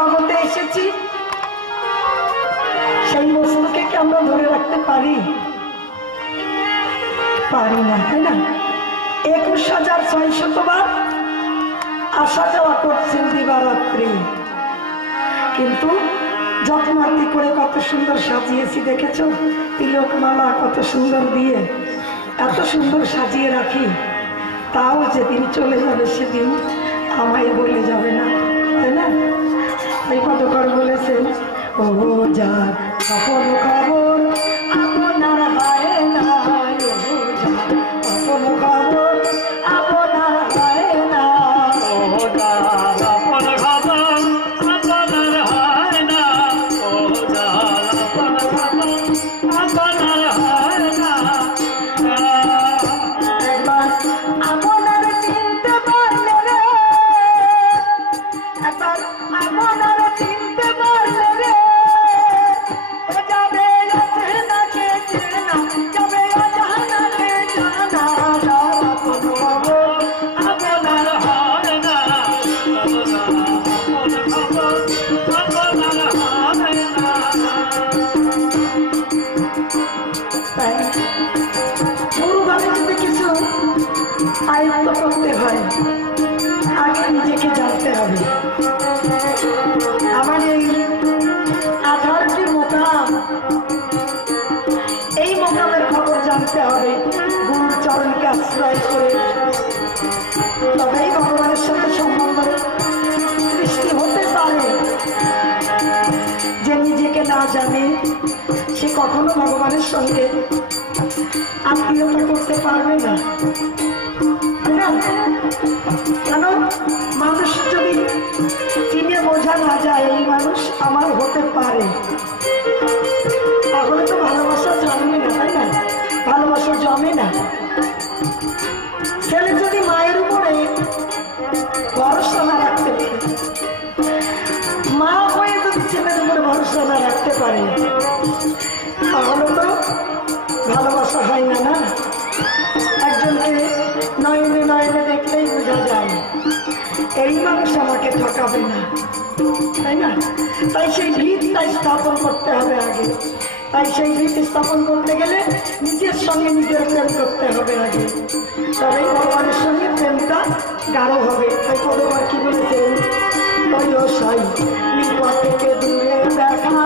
জগতে এসেছি সেই বস্তুকে কি আমরা ধরে রাখতে পারি? পারি না, তাই না? 21,600 বার আসা যাওয়া করছেন দিবারাত্রি, কিন্তু যত্নার্থী করে কত সুন্দর সাজিয়েছি দেখেছো? তিলক মালা কত সুন্দর দিয়ে এত সুন্দর সাজিয়ে রাখি, তাও যেদিন চলে যাবে সেদিন আমায় বলে যাবে না, তাই না? এই পদকর বলেছেন, ও যা আপন খবর আপনার হয় না, আপন খবর আপনার হয় না, ও যা আপন খবর আপনার হয় না, ও যা আপন খবর আপনার হয় না। একবার আপনার চিনতে পারলে রে, একবার আপনার চিনতে পারলে রে, যাবে অজানাকে চেনা, যাবে অজানাকে জানা, আপন খবর আপনার হয় না, ও যা আপন খবর আপনার হয় না। তাই গুরুভাবে যদি কিছু আয়ত্ত করতে হয় আগে নিজেকে জানতে হবে। আমার এই আধারটি মোকাম, এই মোকামের খবর জানতে হবে গুরুর চরণকে আশ্রয় করে, তবেই ভগবানের সাথে সম্বন্ধ সৃষ্টি হতে পারে। যে নিজেকে না জানে সে কখনো ভগবানের সঙ্গে আত্মীয়তা করতে পারবে না, তাই না? কেন? মানুষ যদি চিনে বোঝা না যায় এই মানুষ আমার হতে পারে, তাহলে তো ভালোবাসা জন্মে না, তাই না? ভালোবাসা জমে না। ছেলে যদি মায়ের উপরে ভরসা না রাখতে পারে, মা হয়ে যদি ছেলের উপরে ভরসা না রাখতে পারে, তাহলে তো ভালোবাসা হয় না, না? একজনকে নয়নে নয়নে দেখলেই বোঝা যায় এই মানুষ আমাকে ঠকাবে না, তাই না? তাই সেই ভিতটাই স্থাপন করতে হবে আগে। তাই সেই ভিত স্থাপন করতে গেলে নিজের সঙ্গে নিজের প্রেম করতে হবে আগে, তবেই ভগবানের সঙ্গে প্রেমটা গাঢ় হবে। তাই পদবার কি বলেছেন, সাই নিকট থেকে দূরে দেখা,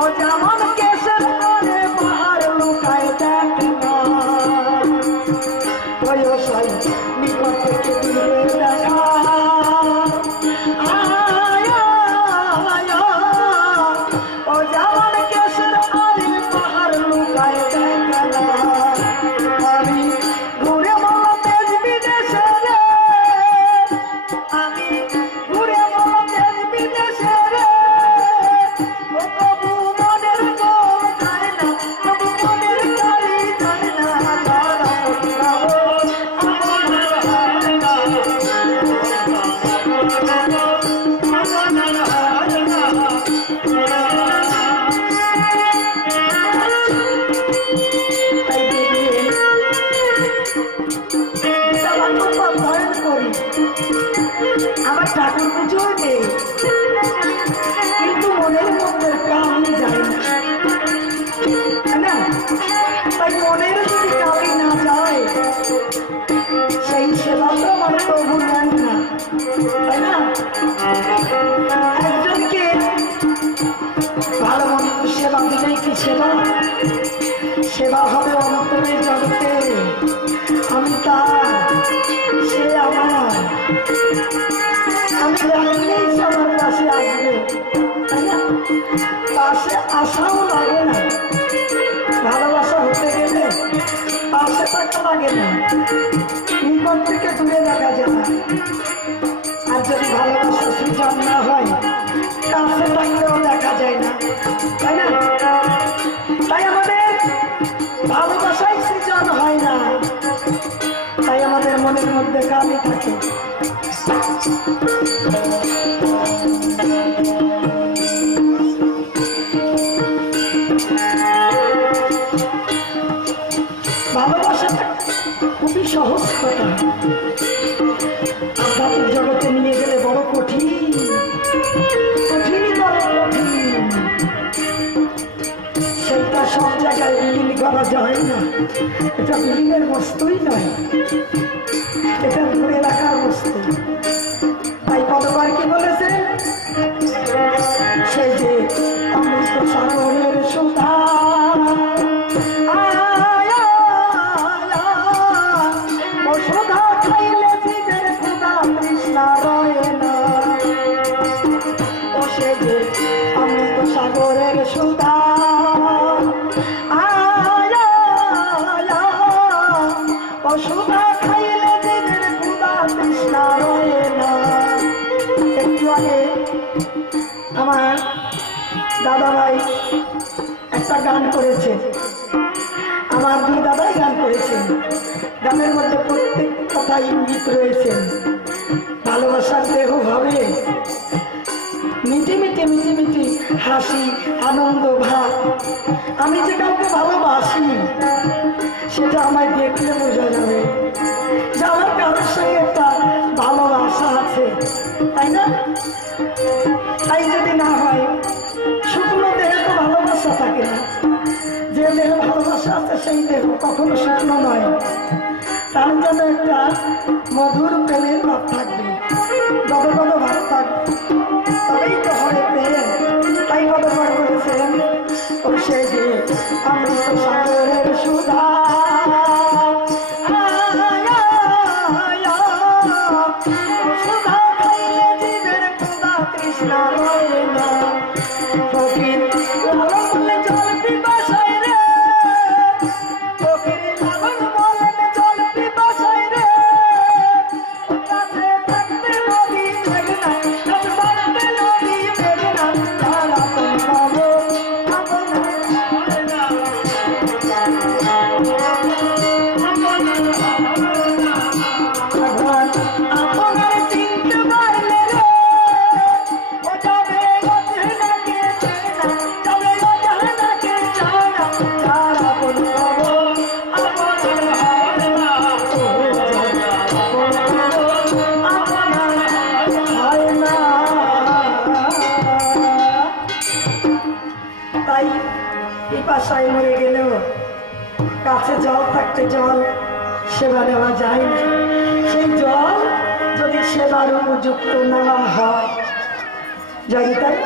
ও যেমন কেসের পরে পাহাড় লুকায় দেখা, সাই নিকট থেকে দূরে দেখা, ও যেমন কেসের পরে পাহাড় লুকায় দেখা। আমি ঘুরে বলো দেশ বিদেশে রে, আমি ঘুরে বলো দেশ বিদেশে রে, ও তবু মনের গোল যায় না, তবু মনের গাড়ি যায় না, আবার ঠাকুর পুজো নেই, কিন্তু মনের মধ্যে কামি যায় না, তাই না? তাই মনের যদি কামি না যায় সেই সেবা তো আমার প্রভু নেন না, তাই না? একজনকে ভালো মন্দ সেবা দিলেই কি সেবা? সেবা হবে অন্তরের জগতে, আমি তার, সে আমার, আমি রাখলেই সবার পাশে আসবে, তাই না? পাশে আসাও লাগে না, ভালোবাসা হতে গেলে পাশে থাকা লাগে না, নিকট থেকে দূরে দেখা যায় না। আর যদি ভালোবাসা সৃজন না হয় কাছে থাকলেও দেখা যায় না, তাই না? তাই আমাদের ভালোবাসাই সৃজন হয় না, তাই আমাদের মনের মধ্যে কালি থাকে। ভালোবাসাটা খুবই সহজ কথা, অবস্থা। আধ্যাত্মিক জগতে নিয়ে গেলে বড় কঠিন, কঠিনতর কঠিন। সেটা সব জায়গায় বিলীন করা যায় না। এটা বিলীনের বস্তুই নয়, এটা ধরে রাখার বস্তু। তাই কতবার কি বলেছে, সেই যে অমৃত সাগরের সুধা সুধা খাইলে জীবের ক্ষুধা তৃষ্ণা রয়ে না। ও সে যে অমৃত সাগরের সুধা ও সুধা খাইলে জীবের ক্ষুধা তৃষ্ণা রয়ে না। একটু আগে আমার দাদা ভাই একটা গান করেছে, আমার দুই দাদাই গান করেছেন। গানের মধ্যে প্রত্যেক কথা ইঙ্গিত রয়েছেন। ভালোবাসার দেহ হবে মিটি মিটি মিটি মিটি হাসি আনন্দ ভাব। আমি যে কাউকে ভালোবাসি সেটা আমায় দেখলে বোঝা যাবে যে আমার কারোর সঙ্গে একটা ভালোবাসা আছে, তাই না? তাই যদি না হয়, শুকনো দেহে তো ভালোবাসা থাকে না। যে দেহে ভালোবাসা আছে সেই দেহ কখনো শুকনো নয়। তার জন্য একটা মধুর প্রেমের ভাব থাকবে, গদ গদ ভাব থাকবে, তবেই তো হয় প্রেম। তাই কতবার বলেছেন, ও সে যে অমৃত সাগরের সুধা সুধা খাইলে জীবের ক্ষুধা তৃষ্ণা রয়ে না। ফকির লালন বলে জল পিপাসায় রে, ফকির লালন বলেন জল পিপাসায় রে। কাছে থাকতে নদী মেঘনা, কাছে থাকতে নদী মেঘনা, তারা তো পাবো পাবো না। ভগবান আপনার চিনতে পারলে রে, ও যাবে অজানাকে চেনা, যাবে অজানাকে জানা, তারা আপন পাবো আপনার হয় না। ও যাবে আপন পাবো আপনার হয় না। তাই পিপাসায় মরে গেলেও কাছে জল থাকতে জল সেবা নেওয়া যায় না। সেই জল যদি সেবার উপযুক্ত না হয়, জানি তাই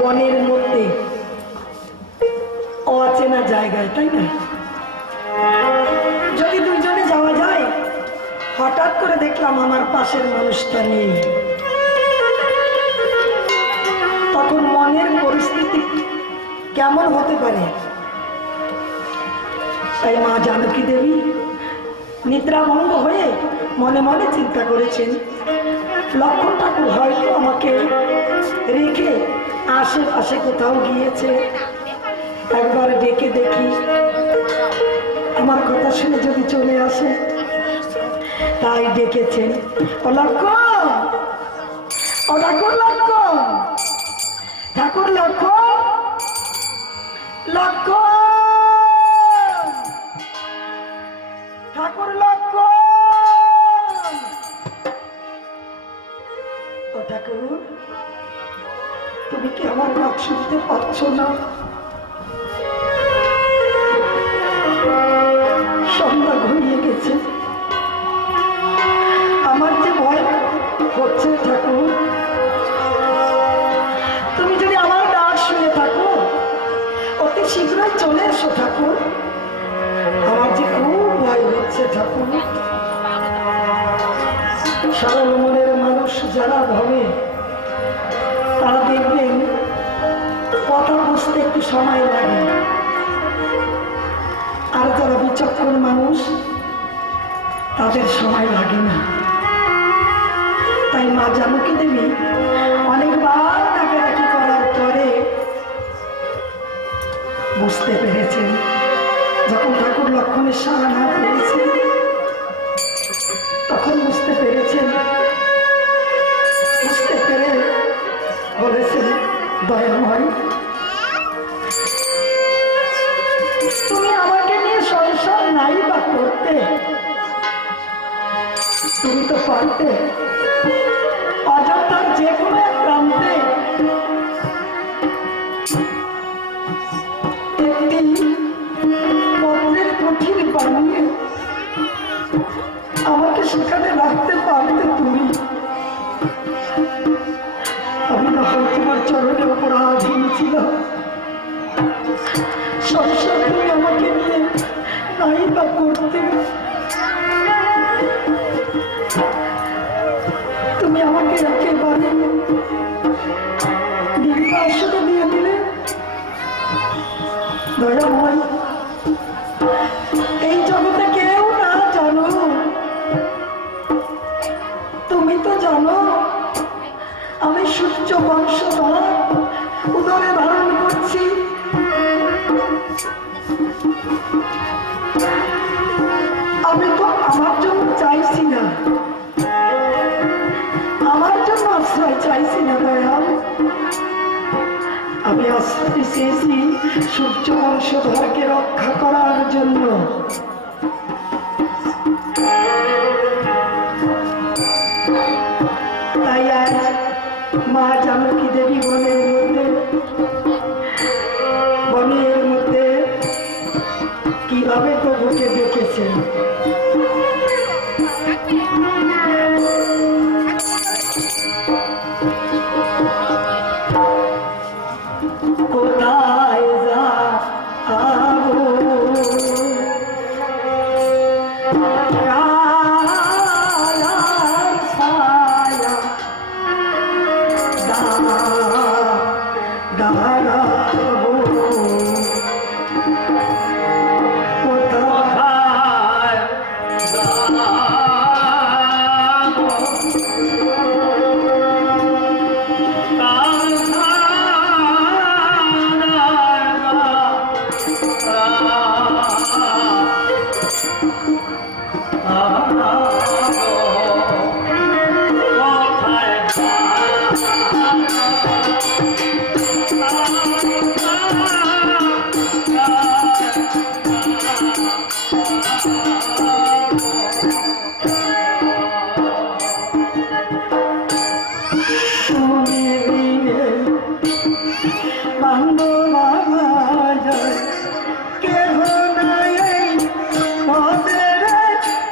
বনের মধ্যে অচেনা জায়গায়, তাই না? যদি দুইজনে যাওয়া যায়, হঠাৎ করে দেখলাম আমার পাশের মানুষটা নেই, তখন মনের পরিস্থিতি কেমন হতে পারে? তাই মা জানকী দেবী নিদ্রাভঙ্গ হয়ে মনে মনে চিন্তা করেছেন, লক্ষ্মণ ঠাকুর হয়তো আমাকে রেখে আশেপাশে কোথাও গিয়েছে, একবার ডেকে দেখি, আমার কথা শুনে যদি চলে আসে। তাই ডেকেছেন, ও লক্ষ্মণ, ও ঠাকুর লক্ষ্মণ, ঠাকুর লক্ষ্মণ, লক্ষ্মণ, ঠাকুর লক্ষ্মণ। ও ঠাকুর, তুমি কি আমার ডাক শুনতে পাচ্ছ না? সন্ধ্যা ঘুরিয়ে গেছে, আমার যে ভয় হচ্ছে ঠাকুর। তুমি যদি আমার ডাক শুনে থাকো, অতি শীঘ্রই চলে এসো ঠাকুর। আমার যে খুব ভয় হচ্ছে ঠাকুর। সরল মনের মানুষ যারা ভাবে, তারা দেখবেন কথা বুঝতে একটু সময় লাগে। আর যারা বিচক্ষণ মানুষ, তাদের সময় লাগে না। তাই মা জানকী দেবী অনেকবার ডাকাডাকি করার পরে বুঝতে পেরেছেন, যখন ঠাকুর লক্ষ্মণের সাড়া না পেয়েছে, তখন বুঝতে পেরেছেন। বুঝতে পেরে বলেছেন, দয়াময়, তুমি আমাকে নিয়ে সংসার নাই বা করতে, তুমি তো পারতে অযোধ্যার যে কোনো এক প্রান্তে একটি পথের কুঠির বানিয়ে আমাকে সেখানে রাখতে পারতে তুমি। আমি না হয় তোমার চরণে অপরাধীন ছিলাম, সংসার তুমি আমাকে নিয়ে নাই বা করতে, তুমি আমাকে একেবারে নির্বাসনে দিয়ে দিলে। দয়াময়, এই জগতে কেউ না জানো, তুমি তো জানো আমি সূর্য বংশধর উদরে ধারণ করছি। আমি তো আমার জন্য চাইছি না, আমার জন্য আশ্রয় চাইছি না দয়াল, আমি আশ্রয় চেয়েছি সূর্য বংশধরকে রক্ষা করার জন্য। তাই আজ মা জানকী দেবী বনের মধ্যে কিভাবে প্রভুকে দেখেছেন।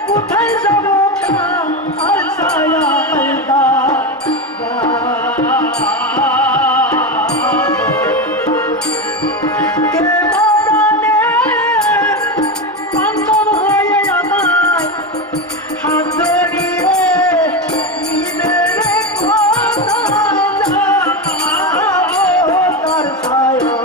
কোথায় যাবো কায়ার ছায়া দাঁড়াবো, কোথায় যাবো তার ছায়া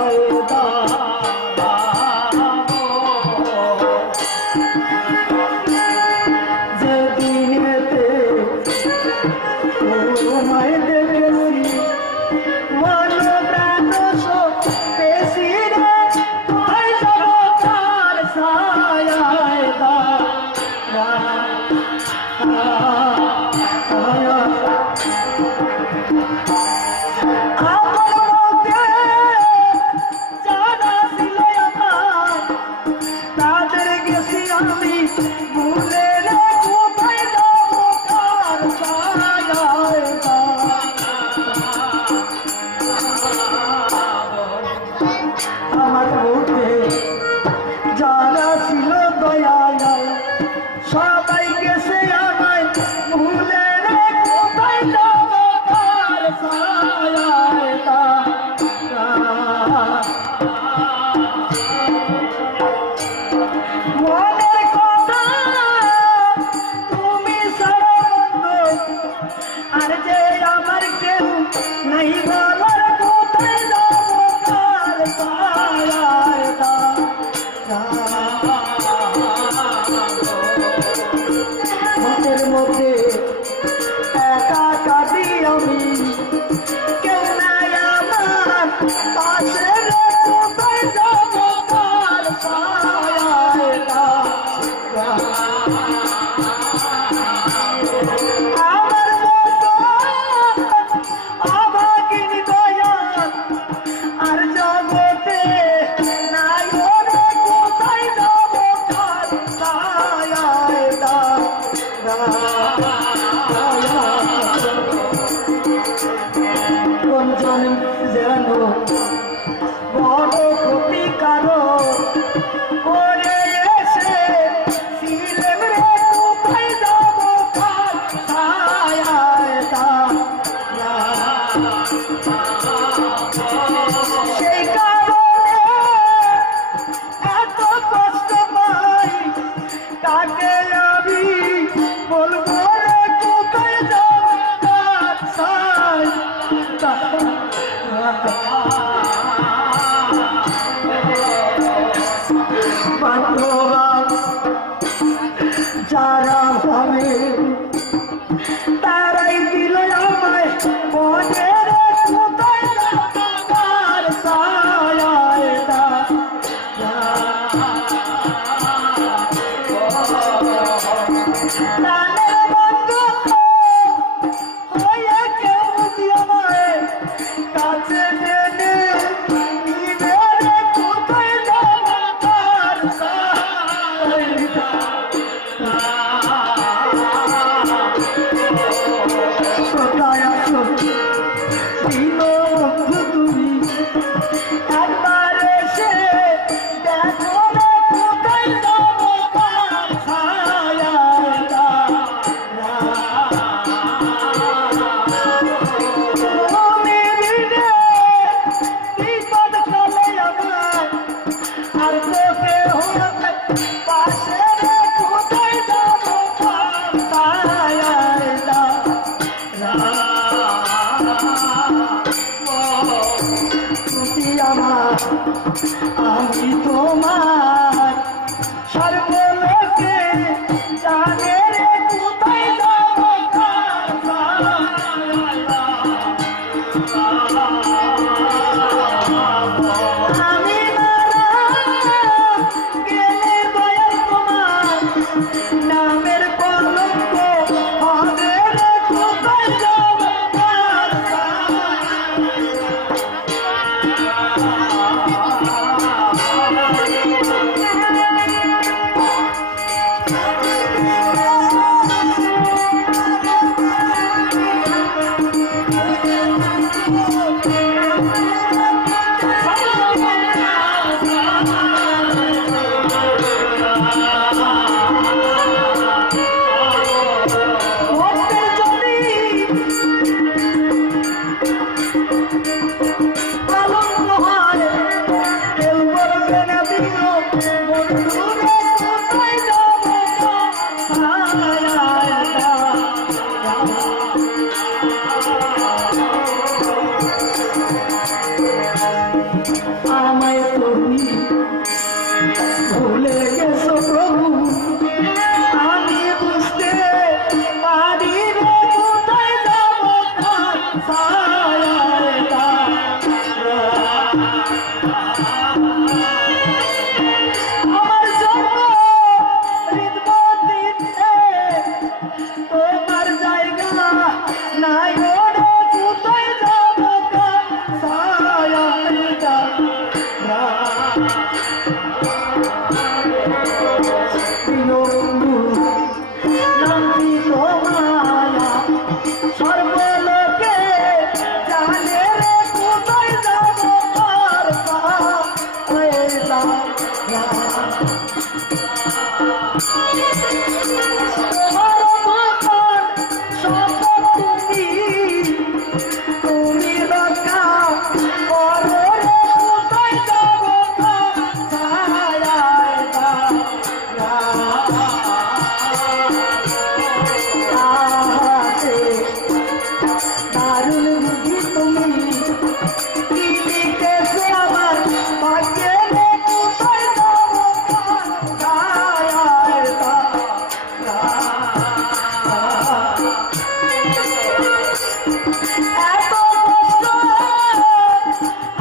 আমার আমি তোমার সর্বলোকে জানে রে কোথায় যাব আমি মারা গেলে দয়াল তোমার নামের কলঙ্ক হবে রে কোথায় যাব আমায় তুমি ভুলে গেছো প্রভু আমি বুঝতে পারি রে কোথায় যাব আমার জন্য হৃদমন্দিরে তোমার জায়গা নাই ওরে কোথায় যাব সর্বলোকে জানে রে কোথায় যাব তুমি রক্ষা করো রে কোথায় যাব দারুণ বুঝি তুমি কি লিখেছে আমার ভাগ্যে রে কোথায় যাব এত কষ্ট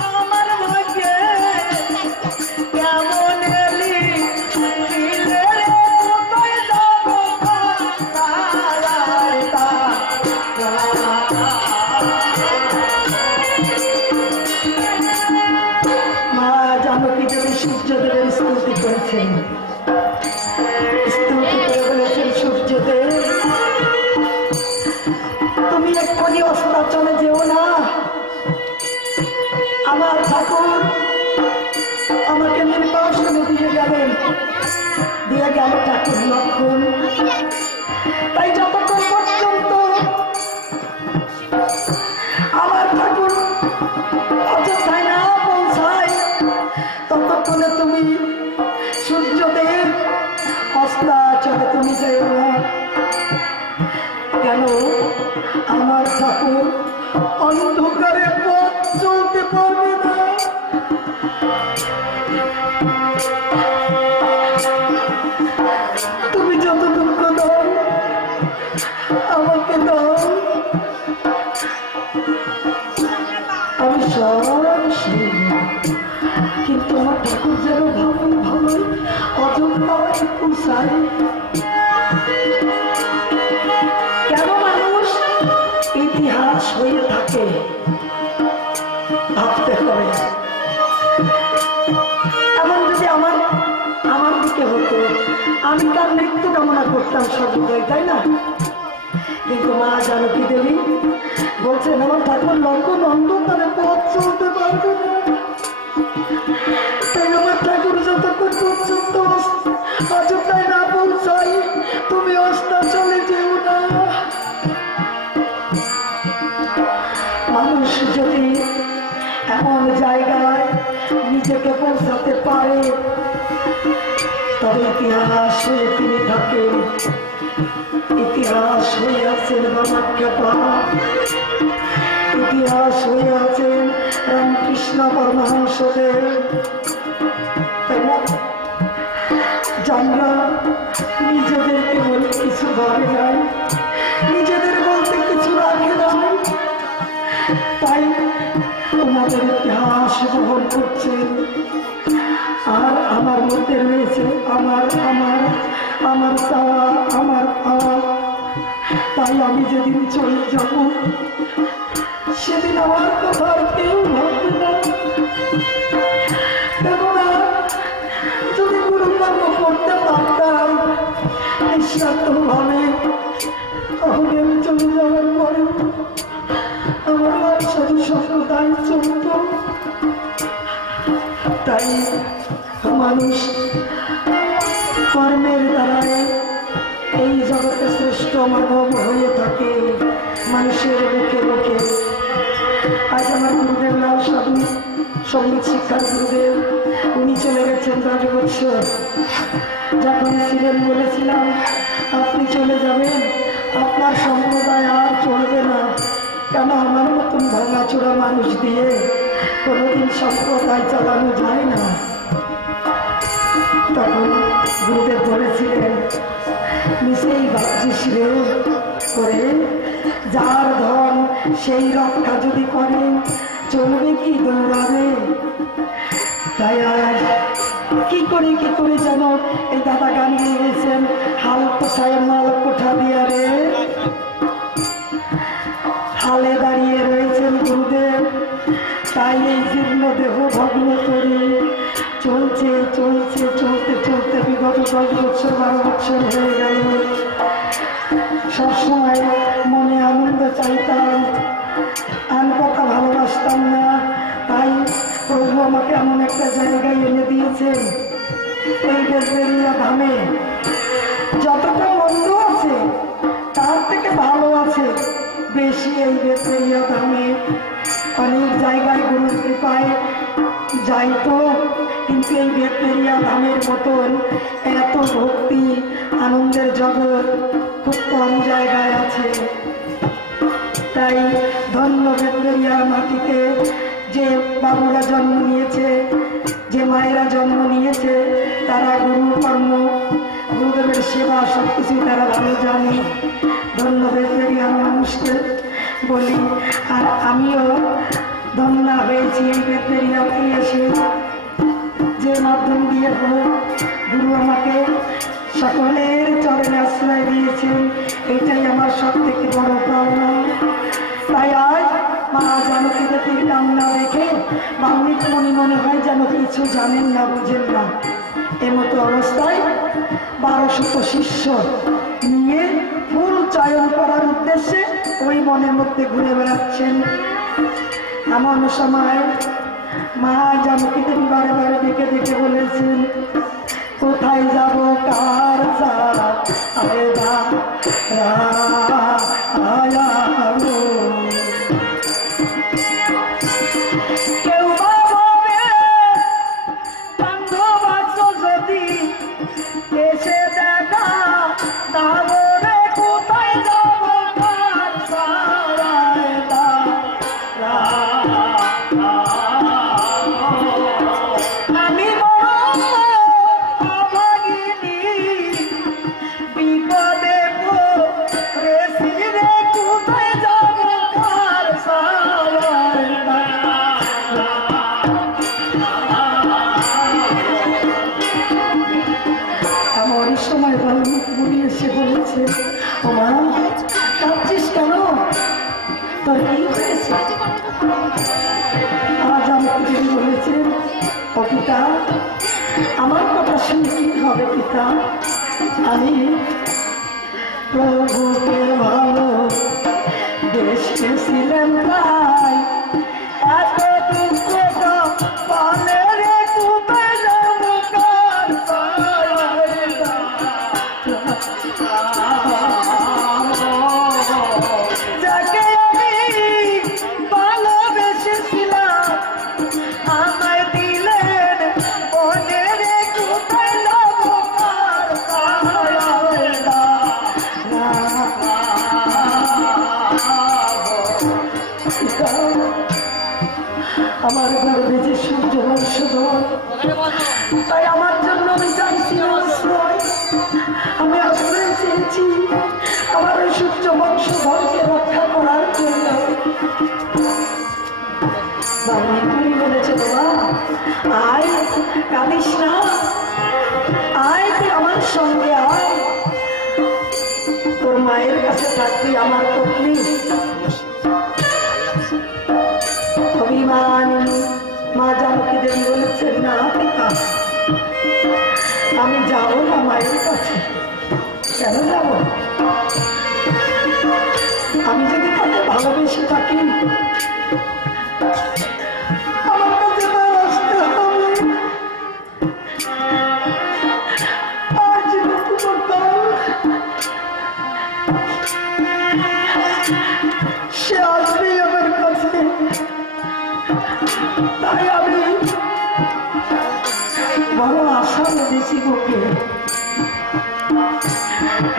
আমার ভাগ্যে কেমন এলি দিলে রে কোথায় যাব মা জানকী দেবী সূর্যদেবের স্তুতি করেছেন স্তুতি করে বলেছেন সূর্যদেব তুমি এক্ষুনি অস্তাচলে যেও না আমার ঠাকুর আমাকে নির্বাসনে দিয়ে গেলেন দিয়ে গেল ঠাকুর লক্ষণ তাই যতক্ষণ পর্যন্ত আমার ঠাকুর অযোধ্যায় না পৌঁছায় ততক্ষণে তুমি সূর্যদেব অস্তাচলে তুমি যেও না কেন আমার ঠাকুর অন্ধকারে পথ চলতে পারবে না তুমি যত দুঃখ দাও আমাকে দাও আমি সব শুনব কিন্তু আমার ঠাকুর যেন ভালোই ভালোই অযোধ্যায় পৌঁছায় কেন মানুষ ইতিহাস হয়ে থাকে ভাবতে হবে এমন যদি আমার দিকে হতো আমি তার মৃত্যু কামনা করতাম সর্বদাই তাই না কিন্তু মা জানকী দেবী বলছেন আমার ঠাকুর লঙ্ঘন অন্ধকারে পথ চলতে পারবে না তাই আমার ঠাকুর যতক্ষণ পর্যন্ত অযোধ্যায় না পৌঁছাই তুমি অস্তাচলে যেও না মানুষ যদি এমন জায়গায় নিজেকে পৌঁছাতে পারে তবে ইতিহাস হয়ে তিনি থাকেন ইতিহাস হয়ে আছেন বামাখ্যাপা ইতিহাস হয়ে আছেন রামকৃষ্ণ পরমহংসদেব, তাই না? যারা নিজেদেরকে বলে কিছু ভাবে নাই, নিজেদের বলতে কিছু রাখে নাই, তাই ওনাদের ইতিহাস বহন করছেন। আর আমার মধ্যে রয়েছে আমার আমার আমার চাওয়া, আমার পাওয়া। তাই আমি যেদিন চলে যাব সেদিন আমার কথা আর কেউ ভাববে না। কেননা যদি গুরুকর্ম করতে পারতাম নিঃস্বার্থভাবে, তাহলে আমি চলে যাওয়ার পরে আমার সাধু সম্প্রদায় চলত। তাই মানুষ কর্মের দ্বারাই এই জগতে শ্রেষ্ঠ মানব হয়ে থাকে, মানুষের মুখে মুখে। আজ আমার গুরুদেব লাল সাধু, সঙ্গীত শিক্ষার গুরুদেব, উনি চলে গেছেন 10 বছর। যখন ছিলেন বলেছিলাম আপনি চলে যাবেন, আপনার সম্প্রদায় আর চলবে না। কেন আমার মতন ভাঙাচোরা মানুষ দিয়ে কোনোদিন সম্প্রদায় চালানো যায় না। তখন গুরুদেব বলেছিলেন মিশেই ভাবছিস রে করে, যার ধন সেই রক্ষা যদি করে চলবে কি দৌড়াবে। তাই আজ কি করে যেন এই দাদা গান গিয়েছেন, হাল কোথায় মাল কোঠা দিয়া রে, হালে দাঁড়িয়ে রয়েছেন গুরুদেব। তাই এই জীর্ণ দেহ ভগ্ন করে চলছে চলছে চলতে চলতে বিগত 10 বছর 12 বছর হয়ে গেল। সবসময় মনে আনন্দ চাইতাম, আর কথা ভালোবাসতাম না। তাই প্রভু আমাকে এমন একটা জায়গায় এনে দিয়েছেন, এই বেলবেরিয়া ধামে। যতটা মন্দ আছে তার থেকে ভালো আছে বেশি এই বেলবেরিয়া ধামে। অনেক জায়গায় গুরুর কৃপায় যাইতো, কিন্তু এই বেলবেরিয়া ধামের মতন এত ভক্তি আনন্দের জগৎ খুব কম জায়গায় আছে। তাই ধন্য বেলবেরিয়ার মাটিতে যে বাবুরা জন্ম নিয়েছে, যে মায়েরা জন্ম নিয়েছে, তারা গুরু কর্ম, গুরুদেবের সেবা সবকিছুই তারা ভালো জানে। ধন্য বেলবেরিয়ার মানুষকে বলি, আর আমিও ধন্য হয়েছি এই বেলবেরিয়াতে এসে। যে মাধ্যম দিয়ে হোক গুরু আমাকে সকলের চরণে আশ্রয় দিয়েছেন, এটাই আমার সব থেকে বড় পাওনা। তাই আজ মা জানকী দেবীর নাম না রেখে বাল্মীক মনে হয় যেন কিছু জানেন না, বুঝেন না। এমতো অবস্থায় 1200 শিষ্য নিয়ে ফুল চয়ন করার উদ্দেশ্যে ওই মনের মধ্যে ঘুরে বেড়াচ্ছেন। এমন সময় মা জানকী দেবী বারে বারে ডেকে ডেকে বলেছেন, কোথায় যাব কার কেউ ভাবে বান্ধব আছো যদি এসে দেখা তাহলে কোথায় যাব কার আমি বিপদে পড়েছি রে, কোথায় যাব কার এমন সময় বাল্মীকি এসে বলেছে, ও মা কাঁদছিস কেন, তোর কি হয়েছে? আজ আমাকে বলেছেন, ও পিতা আমার কথা শুনে কি হবে পিতা, আমি প্রভুকে ভালো বেসেছিলেন ভাই, এত দুঃখ পালে রে কোথায় যাব কার যাকে আমি ভালোবেসেছিলাম আমায় দিলেন ওনে রে কোথায় যাব কার আয়, কাঁদিস না, আয় তুই আমার সঙ্গে আয়, তোর মায়ের কাছে থাকবি আমার পত্নী। অভিমানী মা জানকী দেবী বলেছেন, না পিতা, আমি যাবো না মায়ের কাছে। কেন যাব? আমি যদি তাকে ভালোবেসে থাকি, আমার কাছে তার আসতে হবে। আর যেটুকু করতাম, সে আসবেই আমার কাছে। তাই আমি বড় আশা বেঁধেছি বুকে,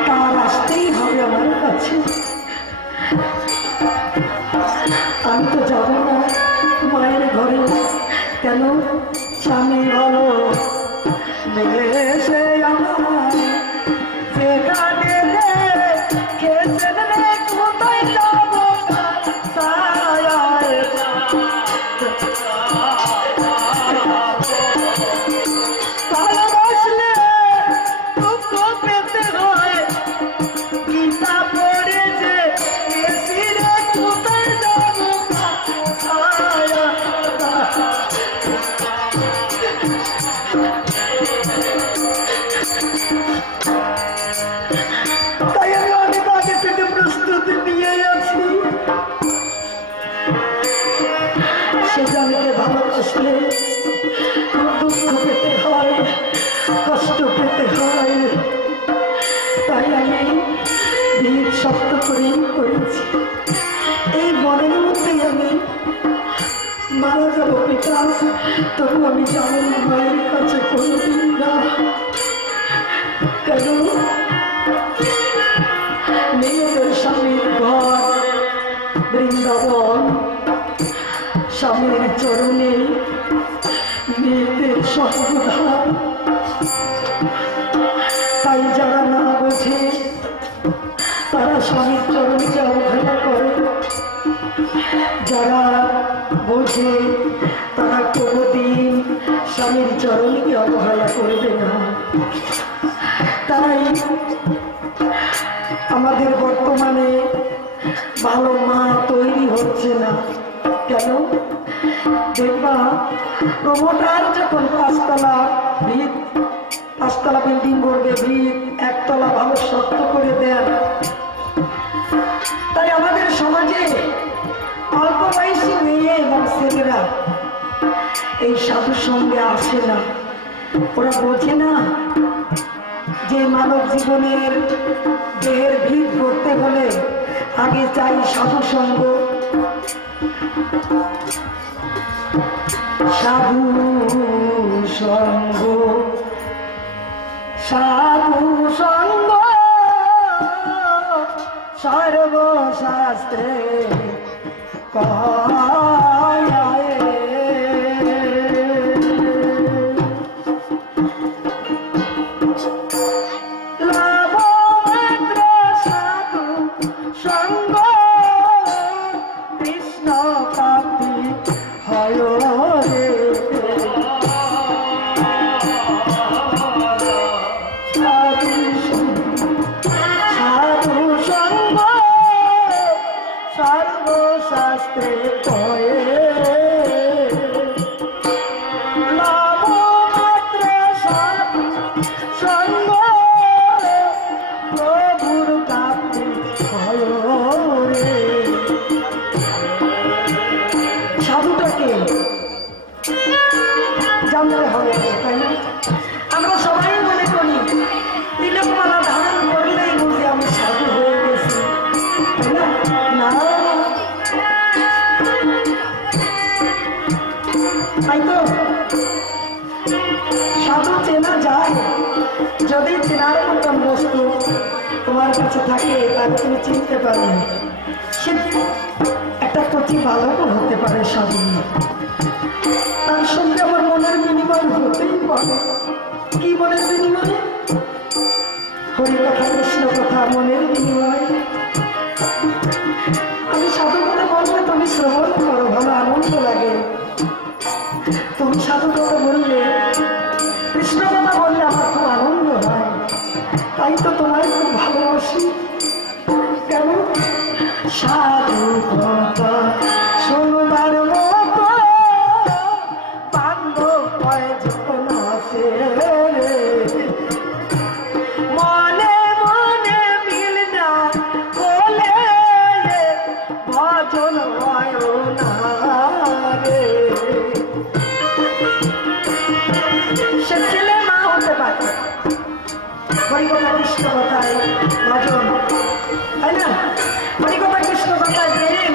তার আসতেই হবে আমার কাছে। আমি তো যাবো না মায়ের ঘরে। কেন? স্বামী হলো সে আমার সেখানে খেয়েছে রে, কোথায় যাবো সায়ায়। ভালোবাসলে দুঃখ পেতে হয়, গীতা পড়ে যে এসি রে, কোথায় যাবো সায়া। তাই আমি অনেক আগে থেকে প্রস্তুতি নিয়ে আছি। সে জানকে ভালোবাসলে দুঃখ পেতে হয়, কষ্ট পেতে হয়। তাই আমি ভিড় শক্ত করেই করেছি। এই মনের মধ্যেই আমি মারা যাবো পিতা, তবু আমি যাবো না মায়ের কাছে কোনোদিন না। কেন? মেয়েদের স্বামীর ঘর বৃন্দাবন, স্বামীর চরণে মেয়েদের সর্বধাম। তাই যারা না বোঝে তারা স্বামীর চরণকে অবহেলা করে, যারা বোঝে তারা কোনোদিন স্বামীর চরণকে অবহেলা করবে না। তাই আমাদের বর্তমানে ভালো মা তৈরি হচ্ছে না। কেন? দেখবা প্রমোটার যখন পাঁচতলা বিল্ডিং করবে, ভিত একতলা ভালো শক্ত করে দেন। তাই আমাদের সমাজে অল্প বয়সী মেয়ে এবং ছেলেরা এই সাধুর সঙ্গে আসে না। ওরা বোঝে না যে মানব জীবনের দেহের ভিত করতে হলে আগে চাই সাধু সঙ্গ। সাধু সঙ্গ, সাধু সঙ্গ সর্বশাস্ত্রে কয়। লাভ মাত্র সাধু সঙ্গ, কৃষ্ণ প্রাপ্তি হয় রে। সাধু সঙ্গ সর্বশাস্ত্রে কয়ে, লাভ মাত্র সাধু সঙ্গ, প্রভুর প্রাপ্তি হয় রে। সাধুটাকে জানতে হবে, তাই না? আমরা সবাই মনে করি তিলকমালা ধারণ করলেই বুঝি আমি সাধু হয়ে গেছি, তাই না? না, তাই তো সাধু চেনা যায় যদি চেনার মতন বস্তু তোমার কাছে থাকে, তাহলে তুমি চিনতে পারবে। সে একটা কচি বালকও হতে পারে সাধু, তার সঙ্গে আমার মনের বিনিময় হতেই পারে। কি মনের বিনিময়? হরি কথা, কৃষ্ণ কথা, মনের বিনিময়। আমি সাধু করে বললে তুমি শ্রবণ করো, ভালো আনন্দ লাগে। তুমি সাধু কথা বললে, কৃষ্ণ কথা বললে আমার খুব আনন্দ হয়, তাই তো তোমার খুব ভালোবাসি। কেন? সাধু কথা শুনবার মতো বান্ধব কয়জন আছে, মনে মনে মিল না বলে ভজন হয় না রে। সে ছেলে মা হতে পারে, হরিকথা কৃষ্ণ কথায় ভজন, তাই না? হরিকথা কৃষ্ণ কথায় প্রেম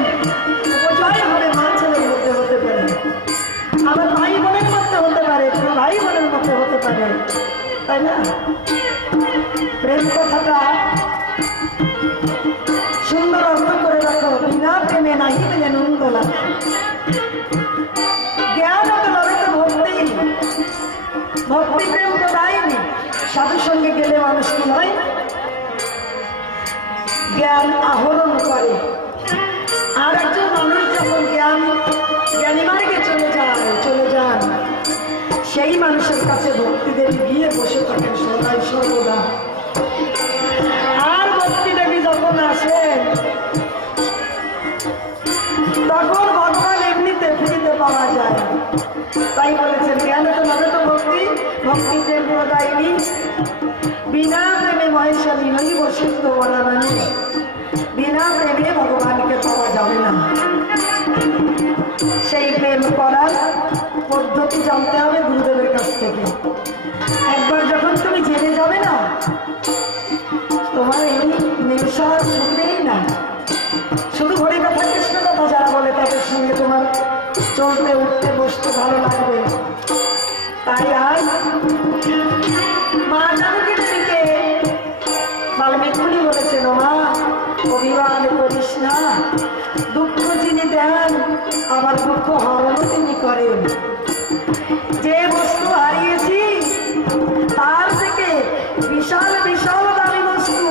উপজয় হবে মা ছেলের মধ্যে হতে পারে, আবার ভাই বোনের মধ্যে হতে পারে, ভাই বোনের মধ্যে হতে পারে, তাই না? প্রেম কথাটা সুন্দর অর্থ করে রাখো। বিনা প্রেমে নাহি পেলে নন্দলা, জ্ঞান তো লবে তো ভক্তি, ভক্তি প্রেম তো দেয়নি। সাধুর সঙ্গে গেলে মানুষ কি হয়? জ্ঞান আহরণ করে। আর একজন মানুষ যখন জ্ঞানী মার্গে চলে যান, সেই মানুষের কাছে ভক্তি দেবী গিয়ে বসে থাকেন সদাই সর্বদা। আর ভক্তি দেবী যখন আসেন তখন ভগবান এমনিতে ফিরিতে পাওয়া যায়। তাই বলেছেন জ্ঞান তো নবে তো ভক্তি, ভক্তি প্রেম প্রদায়িনী, বিনা প্রেমে মহেশালী নই বসিত বরানানি। বিনা প্রেমে ভগবানকে পাওয়া যাবে না। সেই প্রেম করার পদ্ধতি জানতে হবে গুরুদেবের কাছ থেকে। একবার যখন তুমি জেনে যাবে না, তোমার এই নেশা শুনলেই না, শুধু হরি কথা কৃষ্ণ কথা যারা বলে তাদের সঙ্গে তোমার চলতে উঠতে বসতে ভালো লাগবে। তাই আজ মা জানকী দেবীকে বাল্মীকি বলেছেন, ও মা অভিমান করিস না, দুঃখ যিনি দেন আবার দুঃখ হরণ তিনি করেন। যে বস্তু হারিয়েছি তার থেকে বিশাল বিশাল দামি বস্তু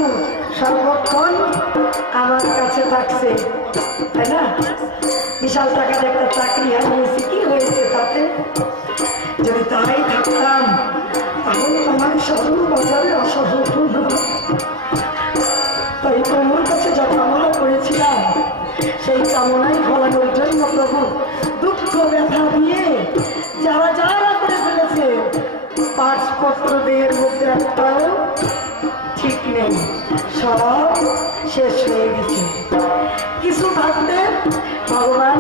সর্বক্ষণ আমার কাছে থাকছে, তাই না? বিশাল টাকার একটা চাকরি হারিয়েছি, কি হয়েছে তাতে? যদি তাই থাকতাম তাহলে আমার সদর বাজারে আসা হতো না। তাই তোমার কাছে যা কামনা করেছিলাম সেই কামনাই ফলানোর জন্য প্রভু দুঃখ ব্যথা দিয়ে যারা যারা করে ফেলেছে, পাঠপত্রদের মধ্যে একটাও ঠিক নেই, সব শেষ হয়ে গেছে। কিছু থাকতে ভগবান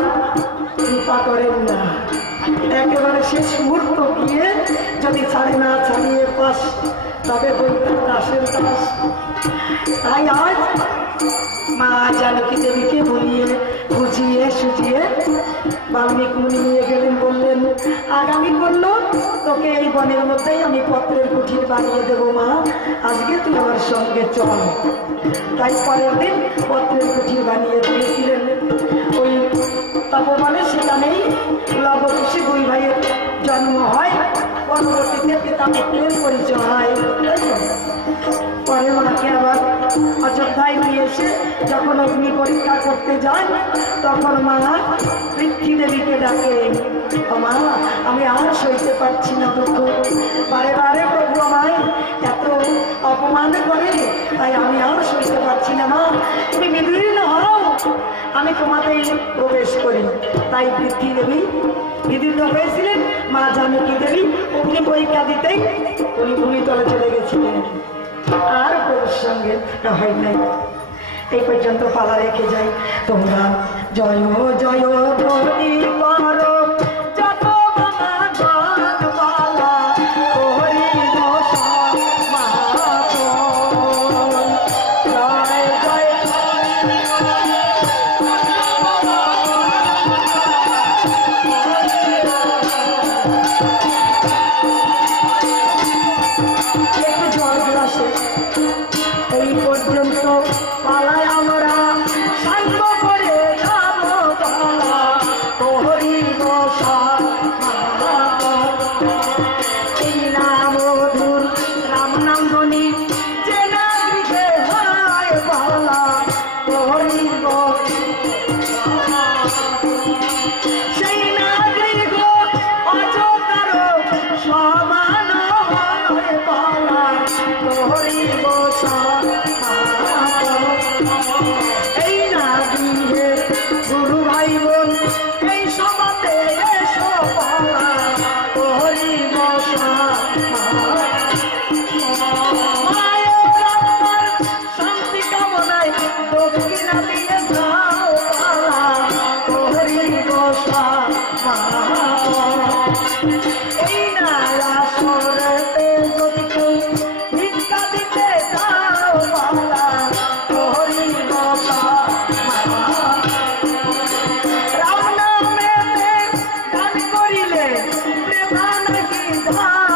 কৃপা করেন না, একেবারে শেষ মুহূর্ত গিয়ে যদি ছাড়িয়ে পাস তবে বলতে দাসের দাস। তাই আজ মা জানকী দেবীকে বুঝিয়ে সুঝিয়ে বাল্মীকি মুনি নিয়ে গেলেন, বললেন আগামী করলো তোকে এই বনের মধ্যেই আমি পত্রের কুঠির বানিয়ে দেবো মা, আজকে তুই আমার সঙ্গে চল। তাই পরের দিন পত্রের কুঠির বানিয়ে দিয়েছিলেন। ওই তপবনে সেখানেই লবকুশী দুই ভাইয়ের জন্ম হয়, পরবর্তীতে পিতা পুত্রের পরিচয় হয়। পরে মাকে আবার অযোধ্যায় নিয়ে এসে যখন অগ্নি পরীক্ষা করতে যায় তখন মা পৃথ্বী দেবীকে ডাকে, মা আমি আর সইতে পারছি না দুঃখ, বারে বারে প্রভু আমায় এত অপমান করে, তাই আমি আর সইতে পারছি না মা, তুমি বিদীর্ণ হও, আমি তোমাতেই প্রবেশ করি। তাই পৃথ্বী দেবী বিদীর্ণ হয়েছিলেন। মা জানকী দেবী অগ্নি পরীক্ষা দিতেই উনি ভূমিতলে চলে গেছিলেন, আর প্রভুর সঙ্গে দেখা হয় নাই। এই পর্যন্ত পালা রেখে যাই। তোমরা জয় জয় ধ্বনি করো, যত গান পালা হরি জয় জয়। এই পর্যন্ত পালায় আমরা সাঙ্গ করে যাব পালা হরি নাকি ধার